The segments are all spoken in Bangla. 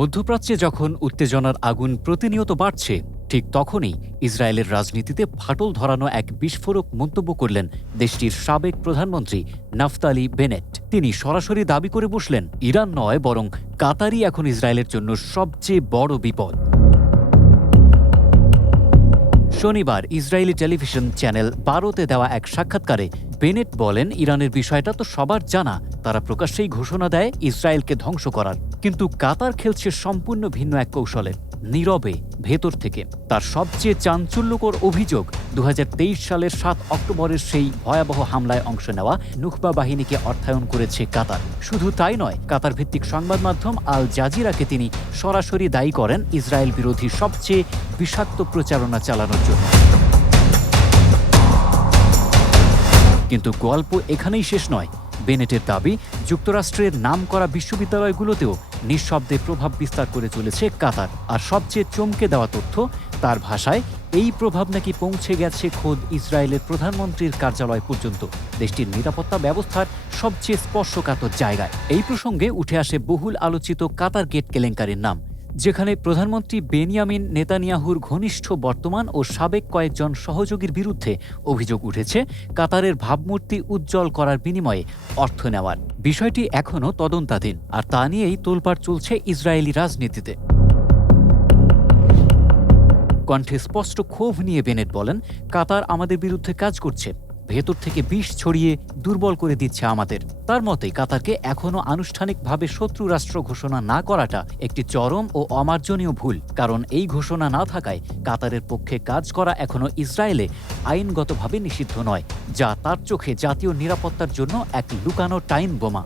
মধ্যপ্রাচ্যে যখন উত্তেজনার আগুন প্রতিনিয়ত বাড়ছে, ঠিক তখনই ইসরায়েলের রাজনীতিতে ফাটল ধরানো এক বিস্ফোরক মন্তব্য করলেন দেশটির সাবেক প্রধানমন্ত্রী নাফতালি বেনেট। তিনি সরাসরি দাবি করে বসলেন, ইরান নয় বরং কাতারই এখন ইসরায়েলের জন্য সবচেয়ে বড় বিপদ। শনিবার ইসরায়েলি টেলিভিশন চ্যানেল 12-তে দেওয়া এক সাক্ষাৎকারে বেনেট বলেন, ইরানের বিষয়টা তো সবার জানা, তারা প্রকাশ্যেই ঘোষণা দেয় ইসরায়েলকে ধ্বংস করার। কিন্তু কাতার খেলছে সম্পূর্ণ ভিন্ন এক কৌশলে, নীরবে, ভেতর থেকে। তার সবচেয়ে চাঞ্চল্যকর অভিযোগ, 2023 সালের 7 অক্টোবরের সেই ভয়াবহ হামলায় অংশ নেওয়া নুখবা বাহিনীকে অর্থায়ন করেছে কাতার। শুধু তাই নয়, কাতার ভিত্তিক সংবাদ মাধ্যম আল জাজিরাকে তিনি সরাসরি দায়ী করেন ইসরায়েল বিরোধী সবচেয়ে বিষাক্ত প্রচারণা চালানোর জন্য। কিন্তু গল্প এখানেই শেষ নয়। বেনেটের দাবি, যুক্তরাষ্ট্রের নামকরা বিশ্ববিদ্যালয়গুলোতেও নিঃশব্দে প্রভাব বিস্তার করে চলেছে কাতার। আর সবচেয়ে চমকে দেওয়া তথ্য, তার ভাষায় এই প্রভাব নাকি পৌঁছে গেছে খোদ ইসরায়েলের প্রধানমন্ত্রীর কার্যালয় পর্যন্ত, দেশটির নিরাপত্তা ব্যবস্থার সবচেয়ে স্পর্শকাতর জায়গায়। এই প্রসঙ্গে উঠে আসে বহুল আলোচিত কাতার গেট কেলেঙ্কারির নাম, যেখানে প্রধানমন্ত্রী বেনিয়ামিন নেতানিয়াহুর ঘনিষ্ঠ বর্তমান ও সাবেক কয়েকজন সহযোগীর বিরুদ্ধে অভিযোগ উঠেছে কাতারের ভাবমূর্তি উজ্জ্বল করার বিনিময়ে অর্থ নেওয়ার। বিষয়টি এখনও তদন্তাধীন, আর তা নিয়েই তোলপাড় চলছে ইসরায়েলি রাজনীতিতে। কণ্ঠে স্পষ্ট ক্ষোভ নিয়ে বেনেট বলেন, কাতার আমাদের বিরুদ্ধে কাজ করছে, ভেতর থেকে বিষ ছড়িয়ে দুর্বল করে দিচ্ছে আমাদের। তার মতে, কাতারকে এখনও আনুষ্ঠানিকভাবে শত্রু রাষ্ট্র ঘোষণা না করাটা একটি চরম ও অমার্জনীয় ভুল, কারণ এই ঘোষণা না থাকায় কাতারের পক্ষে কাজ করা এখনও ইসরায়েলে আইনগতভাবে নিষিদ্ধ নয়, যা তার চোখে জাতীয় নিরাপত্তার জন্য এক লুকানো টাইম বোমা।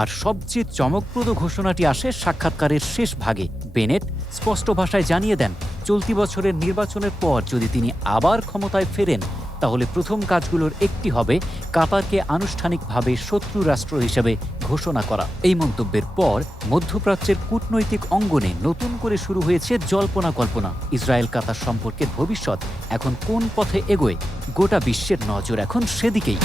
আর সবচেয়ে চমকপ্রদ ঘোষণাটি আসে সাক্ষাৎকারের শেষ ভাগে। বেনেট স্পষ্ট ভাষায় জানিয়ে দেন, চলতি বছরের নির্বাচনের পর যদি তিনি আবার ক্ষমতায় ফেরেন, তাহলে প্রথম কাজগুলোর একটি হবে কাতারকে আনুষ্ঠানিকভাবে শত্রু রাষ্ট্র হিসেবে ঘোষণা করা। এই মন্তব্যের পর মধ্যপ্রাচ্যের কূটনৈতিক অঙ্গনে নতুন করে শুরু হয়েছে জল্পনা কল্পনা। ইসরায়েল কাতার সম্পর্কের ভবিষ্যৎ এখন কোন পথে এগোয়, গোটা বিশ্বের নজর এখন সেদিকেই।